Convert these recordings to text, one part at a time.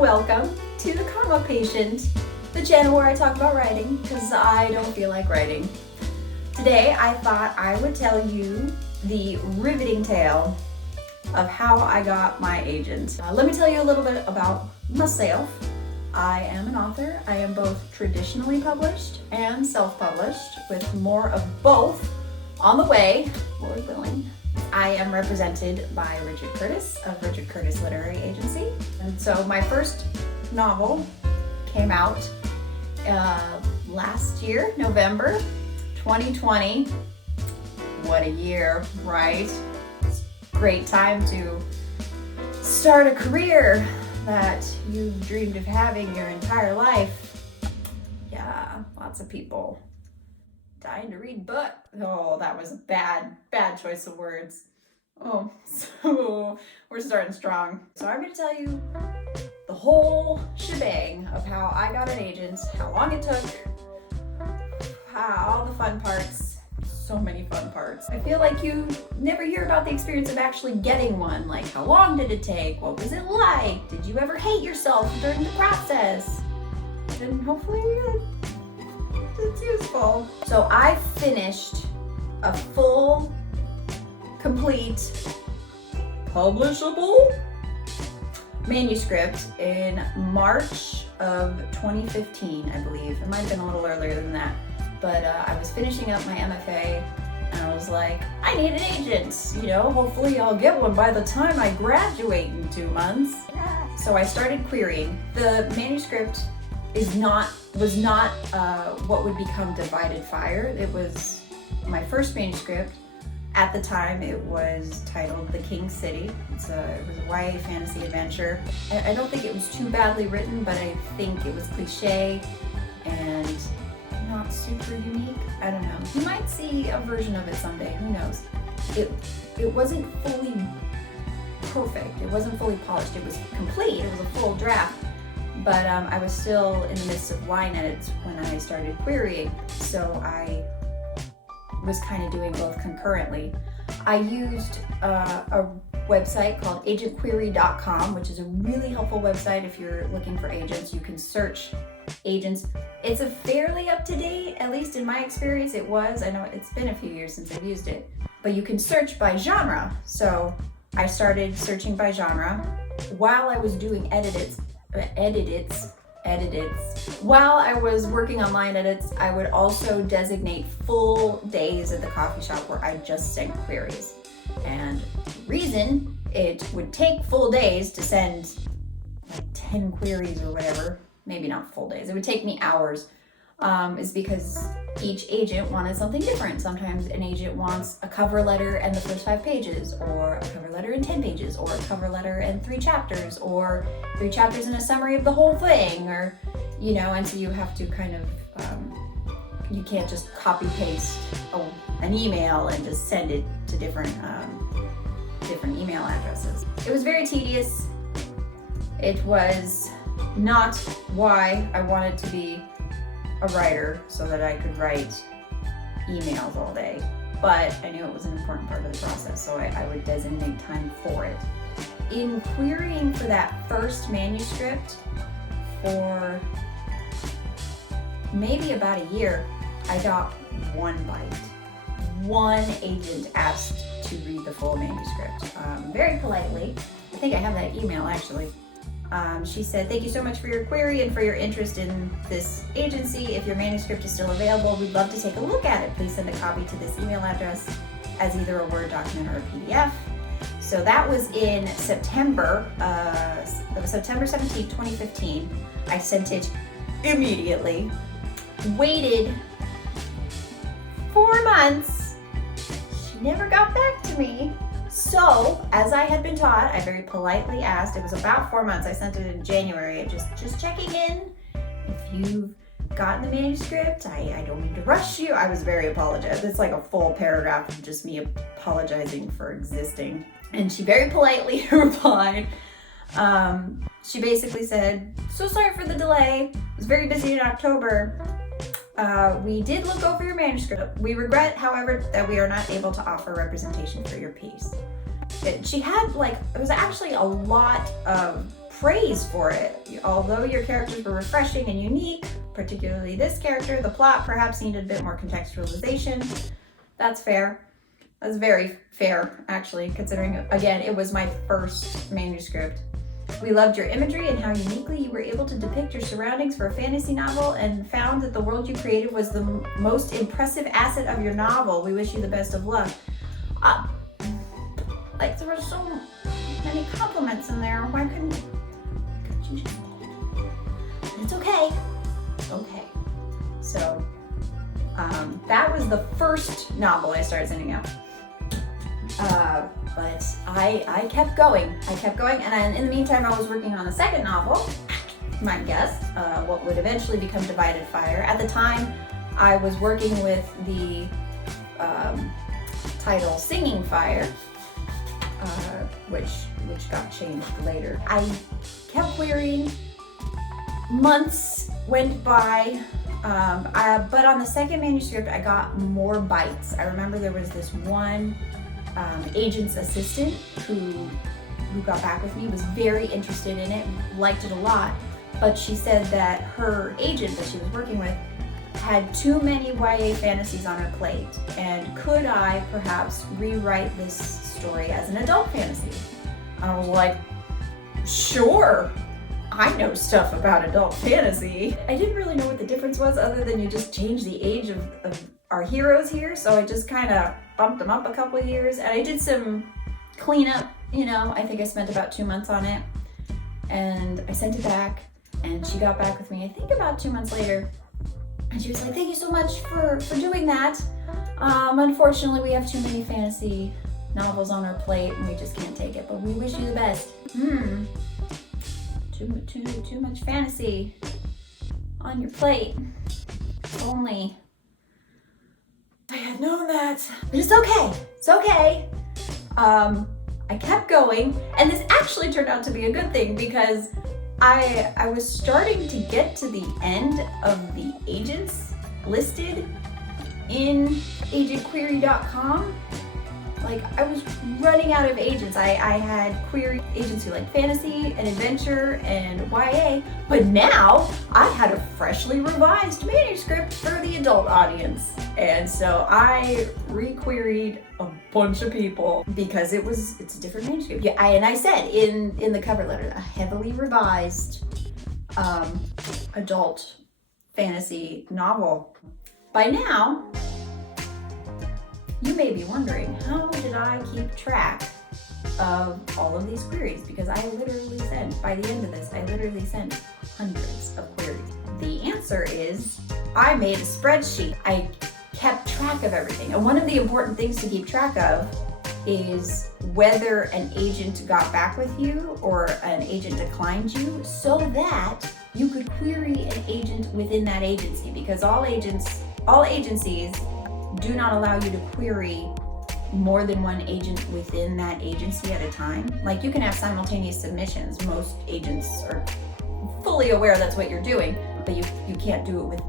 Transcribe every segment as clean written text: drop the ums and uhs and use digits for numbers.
welcome to The Comma Patient, the channel where I talk about writing because I don't feel like writing. Today I thought I would tell you the riveting tale of how I got my agent. Let me tell you a little bit about myself. I am an author. I am both traditionally published and self-published, with more of both on the way, Lord willing. I am represented by Richard Curtis of Richard Curtis Literary Agency. And so my first novel came out last year, November 2020. What a year, right? It's a great time to start a career that you've dreamed of having your entire life. Yeah, lots of people dying to read book. Oh, that was a bad choice of words. Oh, so we're starting strong. So I'm going to tell you the whole shebang of how I got an agent, how long it took, all the fun parts, so many fun parts. I feel like you never hear about the experience of actually getting one. Like, how long did it take? What was it like? Did you ever hate yourself during the process? And hopefully it's useful. So I finished a full, complete, publishable manuscript in March of 2015, I believe. It might have been a little earlier than that. But I was finishing up my MFA and I was like, I need an agent. You know, hopefully I'll get one by the time I graduate in 2 months. So I started querying. The manuscript was not what would become Divided Fire. It was my first manuscript. At the time, it was titled The King's City. It was a YA fantasy adventure. I don't think it was too badly written, but I think it was cliche and not super unique. I don't know. You might see a version of it someday, who knows. It wasn't fully perfect. It wasn't fully polished. It was complete. It was a full draft. But I was still in the midst of line edits when I started querying, so I was kind of doing both concurrently. I used a website called agentquery.com, which is a really helpful website if you're looking for agents. You can search agents. It's a fairly up-to-date, at least in my experience it was. I know it's been a few years since I've used it, but you can search by genre. So I started searching by genre while I was doing edits. While I was working on line edits, I would also designate full days at the coffee shop where I just sent queries. And the reason it would take full days to send like 10 queries or whatever, maybe not full days, it would take me hours, is because each agent wanted something different. Sometimes an agent wants a cover letter and the first 5 pages, or a cover letter and 10 pages, or a cover letter and 3 chapters, or 3 chapters and a summary of the whole thing, or, you know, and so you have to kind of, you can't just copy paste an email and just send it to different email addresses. It was very tedious. It was not why I wanted to be a writer, so that I could write emails all day, but I knew it was an important part of the process, so I would designate time for it. In querying for that first manuscript for maybe about a year, I got one bite. One agent asked to read the full manuscript, very politely. I think I have that email actually. She said, "Thank you so much for your query and for your interest in this agency. If your manuscript is still available, we'd love to take a look at it. Please send a copy to this email address as either a Word document or a PDF." So that was in September, that was September 17th, 2015. I sent it immediately. Waited 4 months. She never got back to me. So, as I had been taught, I very politely asked, it was about 4 months, I sent it in January, just checking in. If you've gotten the manuscript, I don't mean to rush you. I was very apologetic. It's like a full paragraph of just me apologizing for existing. And she very politely replied. She basically said, "So sorry for the delay. I was very busy in October. We did look over your manuscript. We regret, however, that we are not able to offer representation for your piece." She had it was actually a lot of praise for it. Although your characters were refreshing and unique, particularly this character, the plot perhaps needed a bit more contextualization. That's fair. That's very fair, actually, considering, again, it was my first manuscript. We loved your imagery and how uniquely you were able to depict your surroundings for a fantasy novel, and found that the world you created was the most impressive asset of your novel. We wish you the best of luck. Like, there were so many compliments in there. Why couldn't you just... It's okay. Okay. So, that was the first novel I started sending out. But I kept going. And in the meantime, I was working on a second novel, you might guess, what would eventually become Divided Fire. At the time, I was working with the title Singing Fire, which got changed later. I kept querying. Months went by, but on the second manuscript, I got more bites. I remember there was this one agent's assistant who got back with me, was very interested in it, liked it a lot, but she said that her agent that she was working with had too many YA fantasies on her plate, and could I perhaps rewrite this story as an adult fantasy? I was like, sure, I know stuff about adult fantasy. I didn't really know what the difference was other than you just change the age of our heroes here, so I just kind of bumped them up a couple of years, and I did some cleanup, I think I spent about 2 months on it, and I sent it back, and she got back with me, I think about 2 months later, and she was like, thank you so much for doing that. Unfortunately, we have too many fantasy novels on our plate, and we just can't take it, but we wish you the best. Too much fantasy on your plate. If only I had known that. But it's okay. I kept going, and this actually turned out to be a good thing, because I was starting to get to the end of the agents listed in agentquery.com. Like, I was running out of agents. I had query agents who like fantasy and adventure and YA, but now I had a freshly revised manuscript for the adult audience. And so I re-queried a bunch of people because it's a different manuscript. Yeah, and I said in the cover letter, a heavily revised adult fantasy novel. By now, you may be wondering, how did I keep track of all of these queries? Because by the end of this, I literally sent hundreds of queries. The answer is, I made a spreadsheet. I kept track of everything. And one of the important things to keep track of is whether an agent got back with you or an agent declined you, so that you could query an agent within that agency, because all agencies do not allow you to query more than one agent within that agency at a time. Like, you can have simultaneous submissions. Most agents are fully aware that's what you're doing, but you can't do it with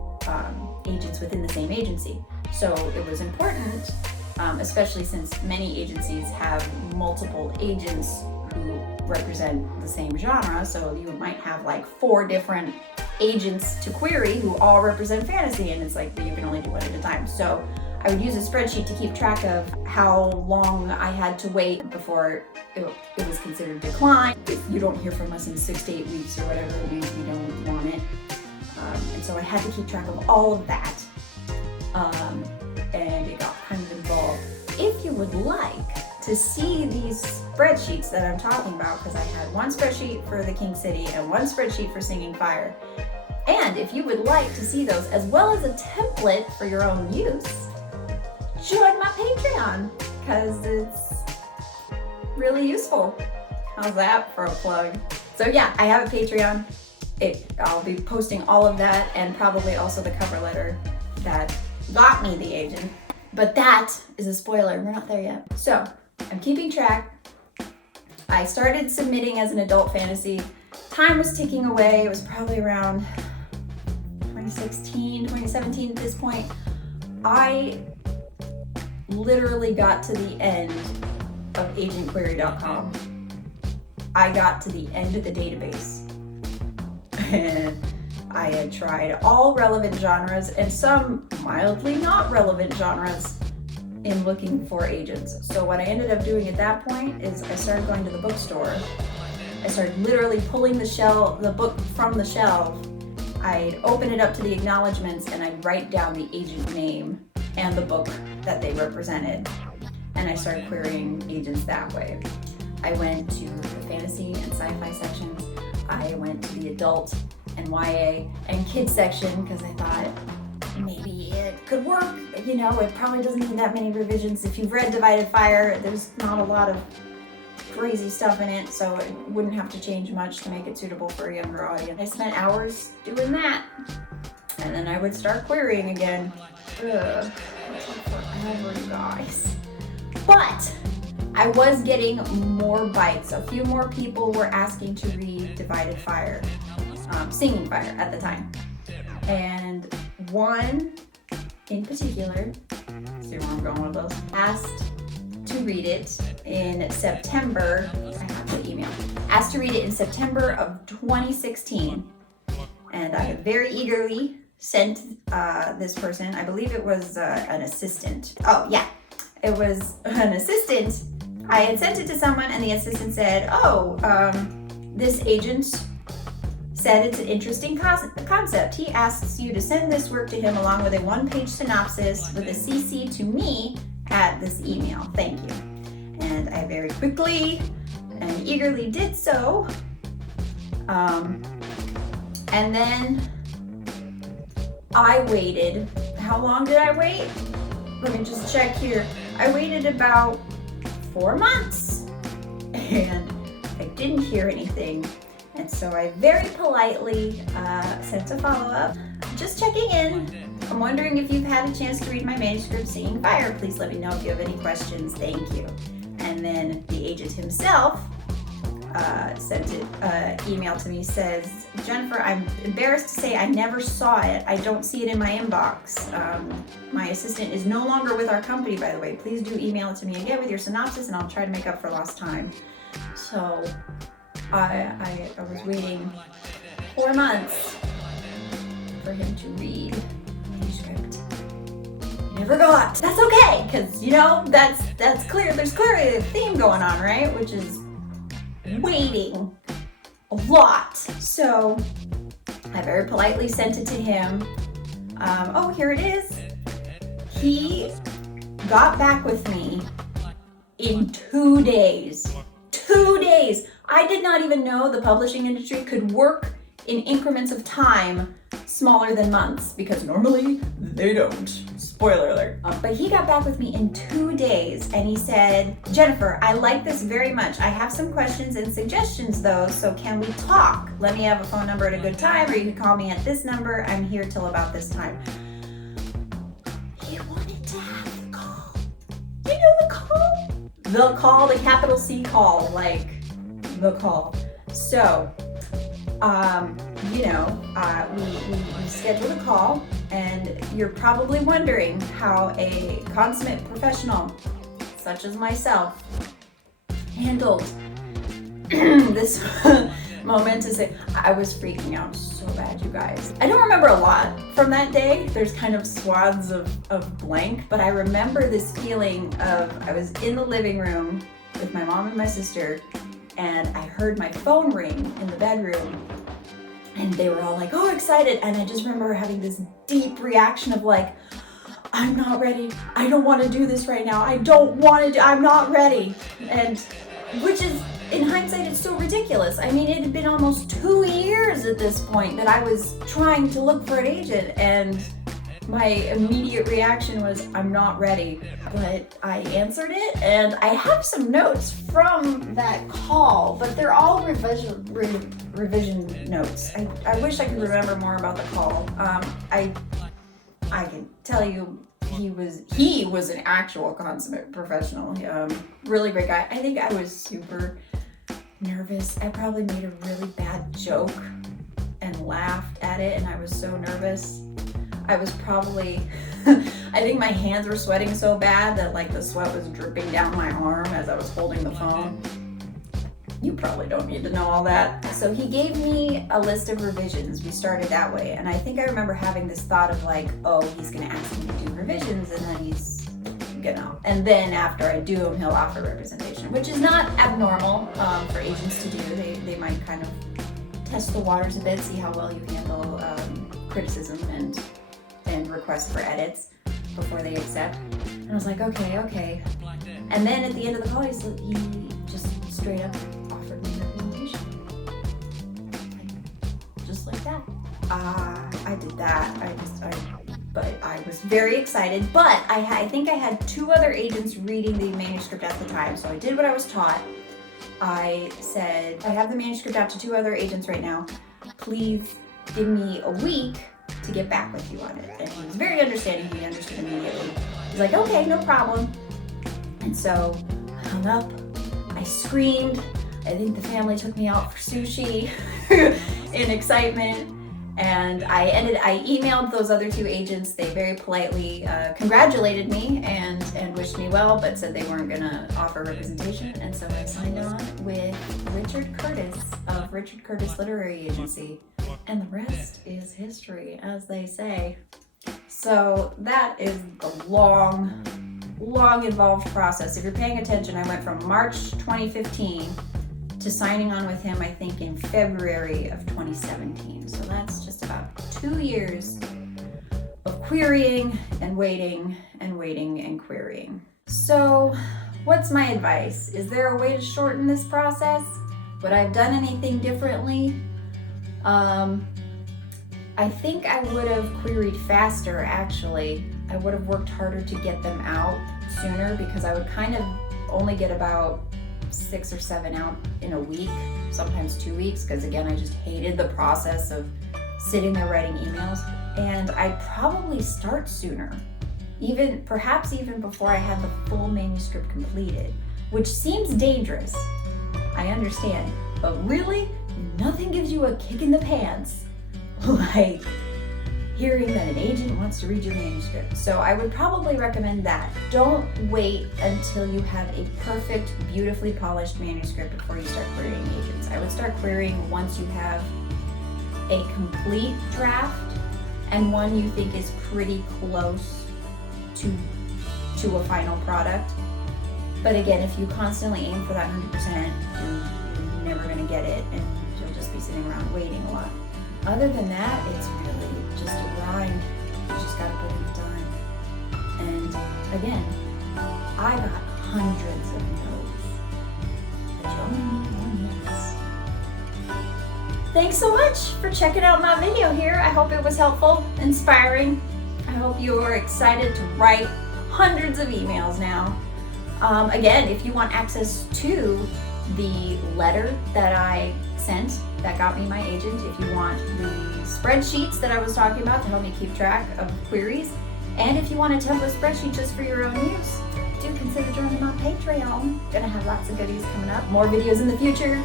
agents within the same agency. So it was important, especially since many agencies have multiple agents who represent the same genre. So you might have like 4 different agents to query who all represent fantasy, and it's like, but you can only do one at a time. So I would use a spreadsheet to keep track of how long I had to wait before it was considered decline. If you don't hear from us in 6 to 8 weeks or whatever, it means you don't want it. And so I had to keep track of all of that. And it got kind of involved. If you would like to see these spreadsheets that I'm talking about, because I had one spreadsheet for the King City and one spreadsheet for Singing Fire, and if you would like to see those as well as a template for your own use, join my Patreon, because it's really useful. How's that for a plug? So yeah, I have a Patreon. I'll be posting all of that, and probably also the cover letter that got me the agent. But that is a spoiler, we're not there yet. So I'm keeping track. I started submitting as an adult fantasy. Time was ticking away. It was probably around 2016, 2017 at this point. I literally got to the end of agentquery.com I got to the end of the database and I had tried all relevant genres and some mildly not relevant genres in looking for agents. So what I ended up doing at that point is I started going to the bookstore. I started literally pulling the book from the shelf. I'd open it up to the acknowledgments and I'd write down the agent name and the book that they represented. And I started querying agents that way. I went to the fantasy and sci-fi sections. I went to the adult and YA and kids section because I thought maybe it could work. You know, it probably doesn't need that many revisions. If you've read Divided Fire, there's not a lot of crazy stuff in it, so it wouldn't have to change much to make it suitable for a younger audience. I spent hours doing that, and then I would start querying again. Ugh, it took forever, you guys. But I was getting more bites. A few more people were asking to read Divided Fire, Singing Fire at the time. And one in particular, see where I'm going with those, asked to read it in September. I have the email. Asked to read it in September of 2016. And I very eagerly sent this person, I believe it was an assistant. Oh yeah, it was an assistant. I had sent it to someone and the assistant said, this agent said it's an interesting concept. He asks you to send this work to him along with a one-page synopsis with a CC to me at this email. Thank you. And I very quickly and eagerly did so. And then I waited. How long did I wait? Let me just check here. I waited about 4 months and I didn't hear anything. And so I very politely sent a follow-up, just checking in. I'm wondering if you've had a chance to read my manuscript, Singing Fire. Please let me know if you have any questions. Thank you. And then the agent himself sent an email to me, says, Jennifer, I'm embarrassed to say I never saw it. I don't see it in my inbox. My assistant is no longer with our company, by the way. Please do email it to me again with your synopsis and I'll try to make up for lost time. So I was waiting 4 months for him to read the manuscript. Never got. That's okay, because you know that's clear. There's clearly a theme going on, right? Which is waiting a lot. So I very politely sent it to him. Here it is. He got back with me in 2 days. 2 days. I did not even know the publishing industry could work in increments of time smaller than months, because normally they don't. Spoiler alert. But he got back with me in 2 days and he said, Jennifer, I like this very much. I have some questions and suggestions though, so can we talk? Let me have a phone number at a good time, or you can call me at this number. I'm here till about this time. He wanted to have the call. You know the call? The call, the capital C call, like the call. So, we scheduled a call, and you're probably wondering how a consummate professional such as myself handled this momentous. I was freaking out so bad, you guys. I don't remember a lot from that day. There's kind of swaths of blank, but I remember this feeling of I was in the living room with my mom and my sister, and I heard my phone ring in the bedroom, and they were all like, oh, excited. And I just remember having this deep reaction of like, I'm not ready. I don't want to do this right now. I'm not ready. And which is, in hindsight, it's so ridiculous. I mean, it had been almost 2 years at this point that I was trying to look for an agent, and my immediate reaction was, I'm not ready. But I answered it, and I have some notes from that call, but they're all revision notes. I wish I could remember more about the call. I can tell you he was an actual consummate professional. Really great guy. I think I was super nervous. I probably made a really bad joke and laughed at it, and I was so nervous. I was probably, I think my hands were sweating so bad that like the sweat was dripping down my arm as I was holding the phone. You probably don't need to know all that. So he gave me a list of revisions. We started that way. And I think I remember having this thought of like, oh, he's gonna ask me to do revisions and then he's gonna, and then after I do them, he'll offer representation, which is not abnormal for agents to do. They might kind of test the waters a bit, see how well you handle criticism and requests for edits before they accept. And I was like, okay. And then at the end of the call, he just straight up offered me recommendation. Just like that. I did that. But I was very excited. But I think I had 2 other agents reading the manuscript at the time, so I did what I was taught. I said, I have the manuscript out to 2 other agents right now. Please give me a week to get back with you on it. And he was very understanding. He understood immediately. He's like, okay, no problem. And so I hung up. I screamed. I think the family took me out for sushi in excitement. And I emailed those other 2 agents. They very politely congratulated me and wished me well, but said they weren't gonna offer representation. And so I signed on with Richard Curtis of Richard Curtis Literary Agency. And the rest is history, as they say. So that is a long involved process. If you're paying attention, I went from March 2015 to signing on with him, I think, in February of 2017. So that's just about 2 years of querying and waiting and waiting and querying. So what's my advice? Is there a way to shorten this process? Would I have done anything differently? I think I would have queried faster, actually. I would have worked harder to get them out sooner because I would kind of only get about 6 or 7 out in a week, sometimes 2 weeks, because again, I just hated the process of sitting there writing emails. And I'd probably start sooner, perhaps even before I had the full manuscript completed, which seems dangerous, I understand, but really, nothing gives you a kick in the pants like hearing that an agent wants to read your manuscript. So I would probably recommend that. Don't wait until you have a perfect, beautifully polished manuscript before you start querying agents. I would start querying once you have a complete draft and one you think is pretty close to a final product. But again, if you constantly aim for that 100%, you're never gonna get it and you'll just be sitting around waiting a lot. Other than that, it's really just a grind. You just gotta put in the time. And again, I got hundreds of no's, but you only need 1 yes. Thanks so much for checking out my video here. I hope it was helpful, inspiring. I hope you are excited to write hundreds of emails now. Again, if you want access to the letter that I sent that got me my agent, if you want the spreadsheets that I was talking about to help me keep track of queries, and if you want a template spreadsheet just for your own use, do consider joining my Patreon. Gonna have lots of goodies coming up, more videos in the future,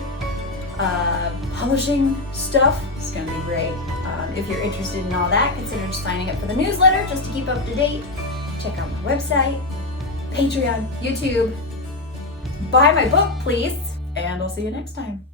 publishing stuff. It's gonna be great. If you're interested in all that, consider signing up for the newsletter just to keep up to date. Check out my website, Patreon, YouTube. Buy my book, please, and I'll see you next time.